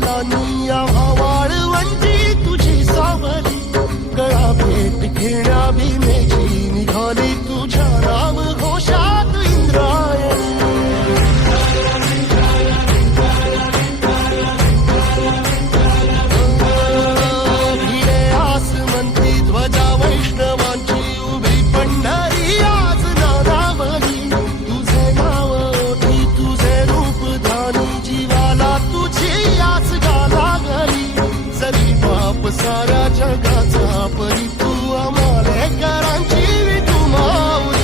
पावलांनी आम्हा वाळवंटी तुझी सावली गळा भेट घेण्या भीमेची निघाली तुझ्या नाम घोषात इंद्रायणी भिडे आसमंती ध्वजा वैष्णवांची उभी पंढरी आज नानावली तुझे नाव ओठी तुझे रूप धानी जीवाला तुझी आस गाला गली जरी बाप साऱ्या जगाचा परी तू आमालेकरांची विठू माऊली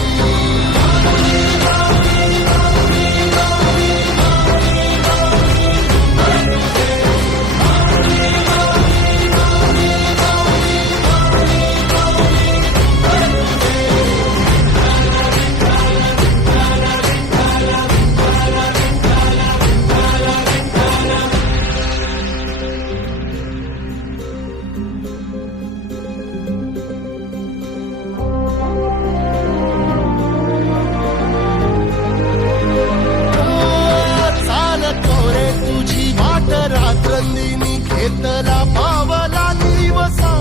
रात्रंदिनी घेतला पावला निवसा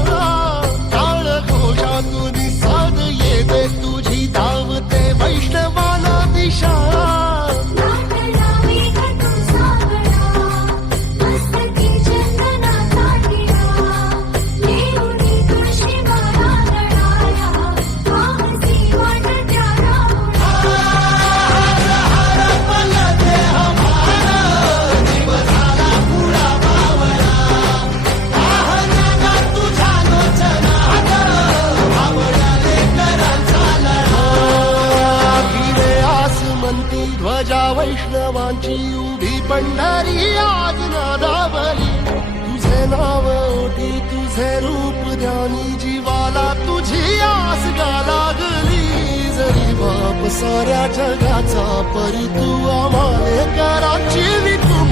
टाळ घोषातून साध येते तुझी धावते वैष्णवाला दिशा ध्वजा वैष्णवांची उभी पंढरी आज नादावली तुझे नाव ओठी तुझे रूप ध्यानी जीवाला तुझी आस गाला गली जरी बाप साऱ्या जगाचा परी तू आम्हालेकरांची विठू